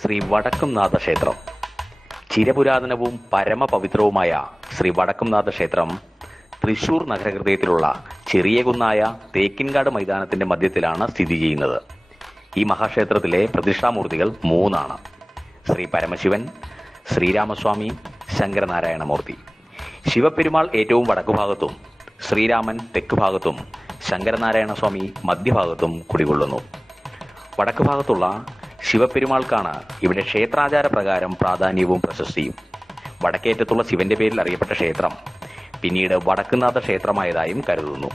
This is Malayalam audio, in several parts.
ശ്രീ വടക്കുംനാഥ ക്ഷേത്രം. ചിരപുരാതനവും പരമപവിത്രവുമായ ശ്രീ വടക്കുംനാഥ ക്ഷേത്രം തൃശൂർ നഗരഹൃദയത്തിലുള്ള ചെറിയ കുന്നായ തേക്കിൻകാട് മൈതാനത്തിന്റെ മധ്യത്തിലാണ് സ്ഥിതി ചെയ്യുന്നത്. ഈ മഹാക്ഷേത്രത്തിലെ പ്രതിഷ്ഠാമൂർത്തികൾ 3 ശ്രീ പരമശിവൻ, ശ്രീരാമസ്വാമി, ശങ്കരനാരായണമൂർത്തി. ശിവപെരുമാൾ ഏറ്റവും വടക്കുഭാഗത്തും ശ്രീരാമൻ തെക്കുഭാഗത്തും ശങ്കരനാരായണസ്വാമി മധ്യഭാഗത്തും കുടികൊള്ളുന്നു. വടക്കുഭാഗത്തുള്ള ശിവപെരുമാൾക്കാണ് ഇവിടെ ക്ഷേത്രാചാര പ്രകാരം പ്രാധാന്യവും പ്രശസ്തിയും. വടക്കേറ്റത്തുള്ള ശിവന്റെ പേരിൽ അറിയപ്പെട്ട ക്ഷേത്രം പിന്നീട് വടക്കുംനാഥ ക്ഷേത്രമായതായും കരുതുന്നു.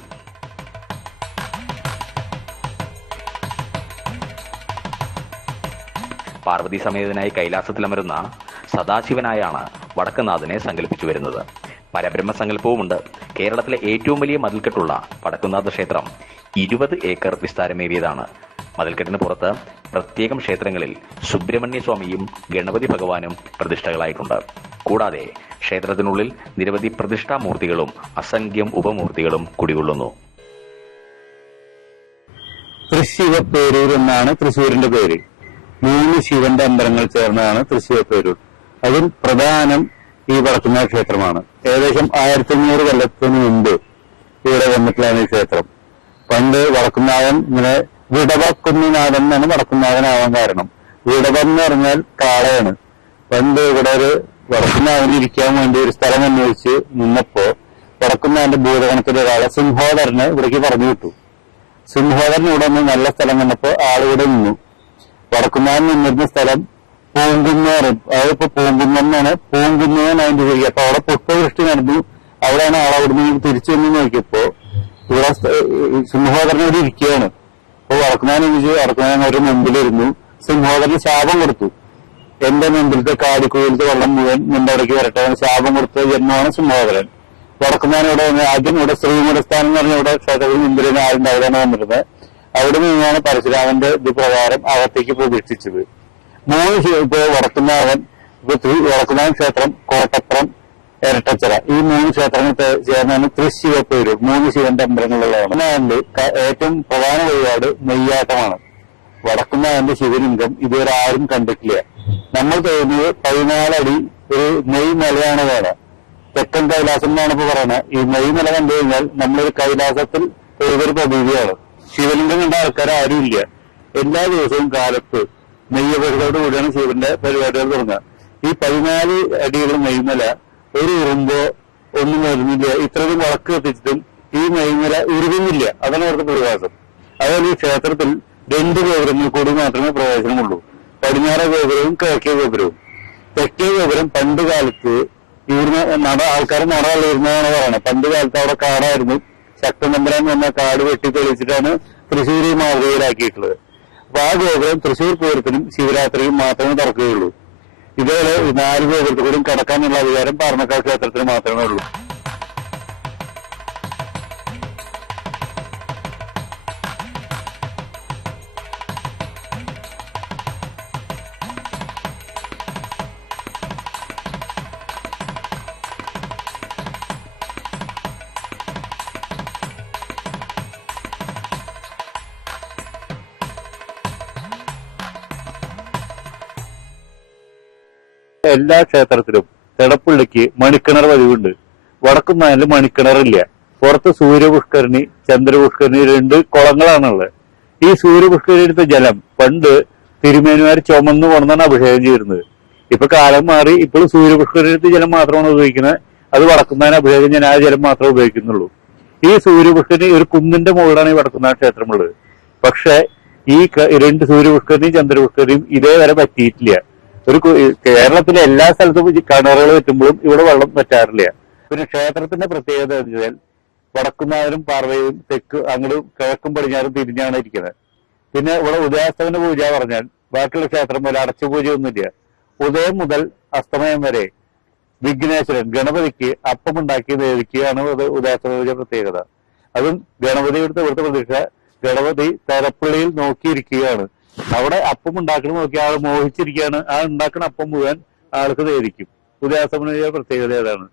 പാർവതി സമേതനായി കൈലാസത്തിലമരുന്ന സദാശിവനായാണ് വടക്കുംനാഥനെ സങ്കല്പിച്ചു വരുന്നത്. പരബ്രഹ്മ സങ്കല്പവുമുണ്ട്. കേരളത്തിലെ ഏറ്റവും വലിയ മതിൽക്കെട്ടുള്ള വടക്കുംനാഥ ക്ഷേത്രം 20 ഏക്കർ വിസ്താരമേറിയതാണ്. മതിൽക്കെട്ടിന് പുറത്ത് പ്രത്യേകം ക്ഷേത്രങ്ങളിൽ സുബ്രഹ്മണ്യ സ്വാമിയും ഗണപതി ഭഗവാനും പ്രതിഷ്ഠകളായിട്ടുണ്ട്. കൂടാതെ ക്ഷേത്രത്തിനുള്ളിൽ നിരവധി പ്രതിഷ്ഠാമൂർത്തികളും അസംഖ്യം ഉപമൂർത്തികളും കുടികൊള്ളുന്നു. തൃശ്ശിവപ്പേരൂർ എന്നാണ് തൃശ്ശൂരിന്റെ പേര്. 3 ശിവന്റെ അമ്പലങ്ങൾ ചേർന്നതാണ് തൃശ്ശിവപ്പേരൂർ. അതിൽ പ്രധാനം ഈ വടക്കുംനാഥ ക്ഷേത്രമാണ്. ഏകദേശം 1500 കൊല്ലത്തിന് മുമ്പ് ഇവിടെ വന്നിട്ടുള്ളതാണ് ഈ ക്ഷേത്രം. പണ്ട് വടക്കുംനാഥൻ ഇങ്ങനെ വിടവക്കുന്നിനാഥൻ എന്നാണ് വടക്കുംനാഥനാവാൻ കാരണം. വിടവം എന്ന് പറഞ്ഞാൽ കാളയാണ്. പണ്ട് ഇവിടെ ഒരു വടക്കുംനാഥന് ഇരിക്കാൻ വേണ്ടി ഒരു സ്ഥലം അന്വേഷിച്ച് നിന്നപ്പോ വടക്കുംനാഥന്റെ ഭൂതഗണത്തിലെ ഒരാളെ സിംഹോദരനെ ഇവിടേക്ക് പറഞ്ഞു വിട്ടു. സിംഹോദരൻ ഇവിടെ നിന്ന് നല്ല സ്ഥലം കണ്ടപ്പോ ആളിവിടെ നിന്നു. വടക്കുംനാഥൻ നിന്നിരുന്ന സ്ഥലം പൂങ്കുന്ന് പറയും. അതിപ്പോ പൂങ്കുന്നാണ്. പൂങ്കുന്നാണ് അതിന്റെ ശരി. അപ്പൊ അവിടെ പുഷ്പവൃഷ്ടി നടന്നു. അവിടെയാണ് ആളവിടുന്ന് തിരിച്ചു വന്ന് നോക്കിയപ്പോ ഇവിടെ സിംഹോദരൻ ഇവിടെ ഇരിക്കുകയാണ്. അപ്പൊ വടക്കുംനാഥൻ ചോദിച്ചു. വടക്കുംനാഥൻ അവരുടെ മുമ്പിലിരുന്നു. സിംഹോദരന് ശാപം കൊടുത്തു. എന്റെ മുമ്പിലത്തെ കാടിക്കുഴിയിലത്തെ വെള്ളം മുഴുവൻ നിന്റെ ഇടയ്ക്ക് വരട്ടെ ശാപം കൊടുത്ത ജന്മമാണ് സിംഹോദരൻ. വടക്കുംനാഥൻ ഇവിടെ വന്ന് ആദ്യം ഇവിടെ ശ്രീമുഖസ്ഥാനം എന്ന് പറഞ്ഞ ഇവിടെ ക്ഷേത്രത്തിൽ മുമ്പിൽ ആളുണ്ട്. അവിടെയാണ് വന്നിരുന്നത്. അവിടെ നിന്നാണ് പരശുരാമന്റെ ഇത് പ്രകാരം അകത്തേക്ക് പ്രതിഷ്ഠിച്ചത്. 3 ഇപ്പോ വടക്കുംനാഥൻ, വടക്കുംനാഥൻ ക്ഷേത്രം, കോട്ടപ്പുറം, ഇരട്ടച്ചിറ, ഈ 3 ക്ഷേത്രങ്ങൾ ചേർന്നാണ് തൃശ്ശിവപ്പേരൂർ. 3 ശിവന്റെ അമ്പലങ്ങളുള്ളതാണ്. അതിന്റെ ഏറ്റവും പ്രധാന വഴിപാട് നെയ്യാട്ടമാണ്. വടക്കുംനാഥന്റെ ശിവലിംഗം ഇതുവരെ ആരും കണ്ടിട്ടില്ല. നമ്മൾ തോന്നുന്നത് 14 അടി ഒരു നെയ്മലയാണ് കാണുക. തെക്കൻ കൈലാസം എന്നാണ് ഇപ്പൊ പറയുന്നത്. ഈ നെയ്മല കണ്ടു കഴിഞ്ഞാൽ നമ്മളൊരു കൈലാസത്തിൽ ഒരു പ്രതീതിയാണ്. ശിവലിംഗം കണ്ട ആൾക്കാർ ആരും ഇല്ല. എല്ലാ ദിവസവും കാലത്ത് നെയ്യപരിപാടിയോട് കൂടിയാണ് ശിവന്റെ പരിപാടികൾ തുടങ്ങുക. ഈ 14 അടിയുള്ള നെയ്മല ഒരു ഉറുമ്പോ ഒന്നും വരുന്നില്ല. ഇത്രയും വിളക്ക് എത്തിച്ചിട്ടും ഈ നെയ്മല ഉരുകുന്നില്ല. അതാണ് അവർക്ക് പ്രവാസം. അതുപോലെ ഈ ക്ഷേത്രത്തിൽ 2 ഗോപുരങ്ങളിൽ കൂടി മാത്രമേ പ്രവേശനമുള്ളൂ. പടിഞ്ഞാറ ഗോപുരവും കിഴക്കേ ഗോപുരവും. തെക്കേ ഗോപുരം പണ്ട് കാലത്ത് ഇവിടുന്ന് ആൾക്കാർ നടയിരുന്നതാണ് പറയുന്നത്. പണ്ട് കാലത്ത് അവിടെ കാടായിരുന്നു. ശക്തൻ തമ്പുരാൻ വന്ന കാട് വെട്ടി തെളിയിച്ചിട്ടാണ് തൃശ്ശൂർ മാതൃകയിലാക്കിയിട്ടുള്ളത്. അപ്പൊ ആ ഗോപുരം തൃശ്ശൂർ പൂരത്തിനും ശിവരാത്രിയും മാത്രമേ തുറക്കുകയുള്ളൂ. ഇതേപോലെ 4 ഗോപുരത്തിൽ കൂടി കടക്കാനുള്ള അധികാരം പാറമേക്കാവ് ക്ഷേത്രത്തിന് മാത്രമേ ഉള്ളൂ. എല്ലാ ക്ഷേത്രത്തിലും തിടപ്പുള്ളിക്ക് മണിക്കിണർ പതിവുണ്ട്. വടക്കുംനാഥനിൽ മണിക്കിണറില്ല. പുറത്ത് സൂര്യപുഷ്കരണി, ചന്ദ്രപുഷ്കരണി 2 കുളങ്ങളാണുള്ളത്. ഈ സൂര്യപുഷ്കരണിയുടെ ജലം പണ്ട് തിരുമേനിമാർ ചുമന്ന് കൊണ്ടാണ് അഭിഷേകം ചെയ്യുന്നത്. ഇപ്പൊ കാലം മാറി. ഇപ്പോഴും സൂര്യപുഷ്കരണിയുടെ ജലം മാത്രമാണ് ഉപയോഗിക്കുന്നത്. അത് വടക്കുംനാഥൻ അഭിഷേകം ചെയ്യാൻ ആ ജലം മാത്രമേ ഉപയോഗിക്കുന്നുള്ളൂ. ഈ സൂര്യപുഷ്കരണി ഒരു കുന്നിന്റെ മുകളിലാണ് ഈ വടക്കുംനാഥ ക്ഷേത്രമുള്ളത്. പക്ഷെ ഈ 2 സൂര്യപുഷ്കരണിയും ചന്ദ്രപുഷ്കരണിയും ഇതേവരെ പറ്റിയിട്ടില്ല. കേരളത്തിലെ എല്ലാ സ്ഥലത്തും കിണറുകൾ വെറ്റുമ്പോഴും ഇവിടെ വെള്ളം പറ്റാറില്ല. പിന്നെ ക്ഷേത്രത്തിന്റെ പ്രത്യേകത എന്ന് വെച്ചാൽ വടക്കുംനാഥനും പാർവതിയും തെക്ക് അങ്ങോട്ട് കിഴക്കും പടിഞ്ഞാറും തിരിഞ്ഞാണ് ഇരിക്കുന്നത്. പിന്നെ ഇവിടെ ഉദയാസ്തമന പൂജ പറഞ്ഞാൽ ബാക്കിയുള്ള ക്ഷേത്രം പോലെ അടച്ചുപൂജയൊന്നുമില്ല. ഉദയം മുതൽ അസ്തമയം വരെ വിഘ്നേശ്വരൻ ഗണപതിക്ക് അപ്പമുണ്ടാക്കി നേദിക്കുകയാണ് ഉദയാസ്തമന പൂജ പ്രത്യേകത. അതും ഗണപതിയുടെ ഇവിടുത്തെ പ്രതീക്ഷ ഗണപതി തലപ്പള്ളിയിൽ നോക്കിയിരിക്കുകയാണ്. അവിടെ അപ്പം ഉണ്ടാക്കണം നോക്കി ആൾ മോഹിച്ചിരിക്കുകയാണ്. ആ ഉണ്ടാക്കുന്ന അപ്പം മുഴുവൻ ആൾക്ക് നേദിക്കും. ഉദയാസ്തമന പ്രത്യേകത അതാണ്.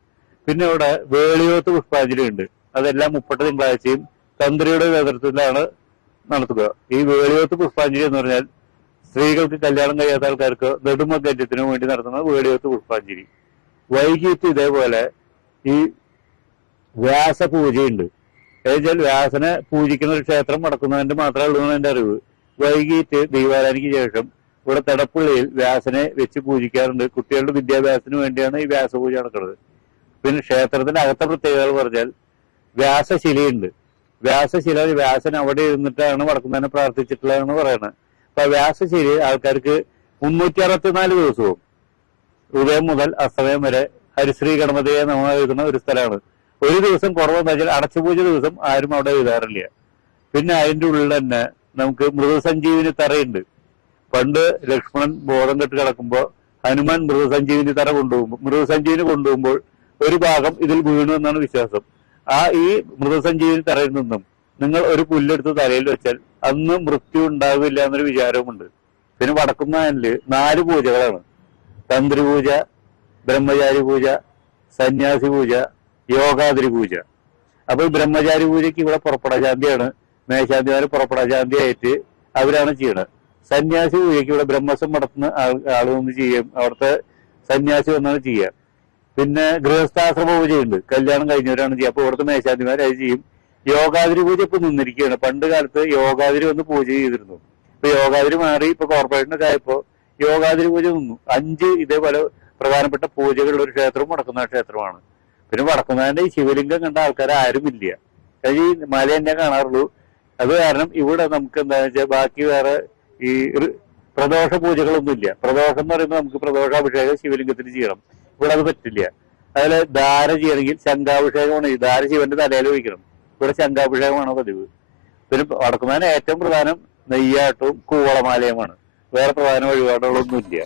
പിന്നെ ഇവിടെ വേളിയോത്ത് പുഷ്പാഞ്ജലി ഉണ്ട്. അതെല്ലാം 30 തിങ്കളാഴ്ചയും തന്ത്രിയുടെ നേതൃത്വത്തിലാണ് നടത്തുക. ഈ വേളിയോത്ത് പുഷ്പാഞ്ജലി എന്ന് പറഞ്ഞാൽ സ്ത്രീകൾക്ക് കല്യാണം കഴിയാത്ത ആൾക്കാർക്ക് നെടുമഗറ്റത്തിനു വേണ്ടി നടത്തുന്ന വേടിയത്ത് പുഷ്പാഞ്ജലി. വൈകിട്ട് ഇതേപോലെ ഈ വ്യാസപൂജയുണ്ട്. എന്നുവെച്ചാൽ വ്യാസനെ പൂജിക്കുന്ന ഒരു ക്ഷേത്രം വടക്കുന്നതിന്റെ മാത്രമേ ഉള്ളൂ എന്റെ അറിവ്. വൈകിട്ട് ദീപാരാധനയ്ക്ക് ശേഷം ഇവിടെ തടപ്പള്ളിയിൽ വ്യാസനെ വെച്ച് പൂജിക്കാറുണ്ട്. കുട്ടികളുടെ വിദ്യാഭ്യാസത്തിന് വേണ്ടിയാണ് ഈ വ്യാസപൂജ നടക്കുന്നത്. പിന്നെ ക്ഷേത്രത്തിന്റെ അകത്തെ പ്രത്യേകതകൾ പറഞ്ഞാൽ വ്യാസശിലയുണ്ട്. വ്യാസശില വ്യാസൻ അവിടെ ഇരുന്നിട്ടാണ് വടക്കുന്നതിനെ പ്രാർത്ഥിച്ചിട്ടുള്ളതെന്ന് പറയുന്നത്. അപ്പൊ വ്യാസശില ആൾക്കാർക്ക് 364 ദിവസവും ഉദയം മുതൽ അസ്തമയം വരെ ഹരിശ്രീ ഗണപതിയെ നമ്മൾ എഴുതുന്ന ഒരു സ്ഥലമാണ്. ഒരു ദിവസം കുറവെന്ന് വെച്ചാൽ അടച്ചുപൂജ ദിവസം ആരും അവിടെ എഴുതാറില്ല. പിന്നെ അതിന്റെ ഉള്ളിൽ തന്നെ നമുക്ക് മൃതസഞ്ജീവിനി തറയുണ്ട്. പണ്ട് ലക്ഷ്മണൻ ബോധം കെട്ട് കിടക്കുമ്പോ ഹനുമാൻ മൃതസഞ്ജീവിനി തറ മൃതസഞ്ജീവിനി കൊണ്ടുപോകുമ്പോൾ ഒരു ഭാഗം ഇതിൽ വീണു എന്നാണ് വിശ്വാസം. ഈ മൃതസഞ്ജീവിനി തറയിൽ നിന്നും നിങ്ങൾ ഒരു പുല്ലെടുത്ത് തലയിൽ വെച്ചാൽ അന്ന് മൃത്യു ഉണ്ടാവില്ല എന്നൊരു വിചാരവുമുണ്ട്. പിന്നെ വടക്കുന്നതില് 4 പൂജകളാണ്: തന്ത്രി പൂജ, ബ്രഹ്മചാരി പൂജ, സന്യാസി പൂജ, യോഗാദ്രി പൂജ. അപ്പൊ ഈ ബ്രഹ്മചാരി പൂജയ്ക്ക് ഇവിടെ പുറപ്പെടാശാന്തിയാണ്. മേശാന്തിമാര് പുറപ്പെടാശാന്തിയായിട്ട് അവരാണ് ചെയ്യണത്. സന്യാസി പൂജയ്ക്ക് ഇവിടെ ബ്രഹ്മസം നടത്തുന്ന ആള് വന്ന് ചെയ്യും. അവിടുത്തെ സന്യാസി വന്നാണ് ചെയ്യുക. പിന്നെ ഗൃഹസ്ഥാശ്രമ പൂജയുണ്ട്. കല്യാണം കഴിഞ്ഞവരാണ് ചെയ്യുക. അപ്പൊ ഇവിടുത്തെ മേശാന്തിമാർ അത് ചെയ്യും. യോഗാതിരി പൂജ ഇപ്പൊ നിന്നിരിക്കുകയാണ്. പണ്ട് കാലത്ത് യോഗാതിരി വന്ന് പൂജ ചെയ്തിരുന്നു. ഇപ്പൊ യോഗാതിരി മാറി ഇപ്പൊ കോർപ്പറേഷനൊക്കെ ആയപ്പോ യോഗാതിരി പൂജ നിന്നു. 5 ഇതേപോലെ പ്രധാനപ്പെട്ട പൂജകളുള്ള ഒരു ക്ഷേത്രം വടക്കുന്ന ക്ഷേത്രമാണ്. പിന്നെ വടക്കുന്നതിന്റെ ഈ ശിവലിംഗം കണ്ട ആൾക്കാർ ആരും ഇല്ല. ഈ മല തന്നെ കാണാറുള്ളൂ. അത് കാരണം ഇവിടെ നമുക്ക് എന്താണെന്ന് വെച്ചാൽ ബാക്കി വേറെ ഈ പ്രദോഷ പൂജകളൊന്നും ഇല്ല. പ്രദോഷം എന്ന് പറയുമ്പോൾ നമുക്ക് പ്രദോഷാഭിഷേകം ശിവലിംഗത്തിന് ചെയ്യണം. ഇവിടെ അത് പറ്റില്ല. അതിൽ ധാര ചെയ്യണമെങ്കിൽ ശംഖാഭിഷേകമാണ്. ഈ ധാര ശിവന്റെ തലയിൽ ഒഴിക്കണം. ഇവിടെ ശംഖാഭിഷേകമാണ് പതിവ്. പിന്നെ വടക്കുന്നതിന് ഏറ്റവും പ്രധാനം നെയ്യാട്ടവും കൂവളമാലയുമാണ്. വേറെ പ്രധാന വഴിപാടുകളൊന്നും ഇല്ല.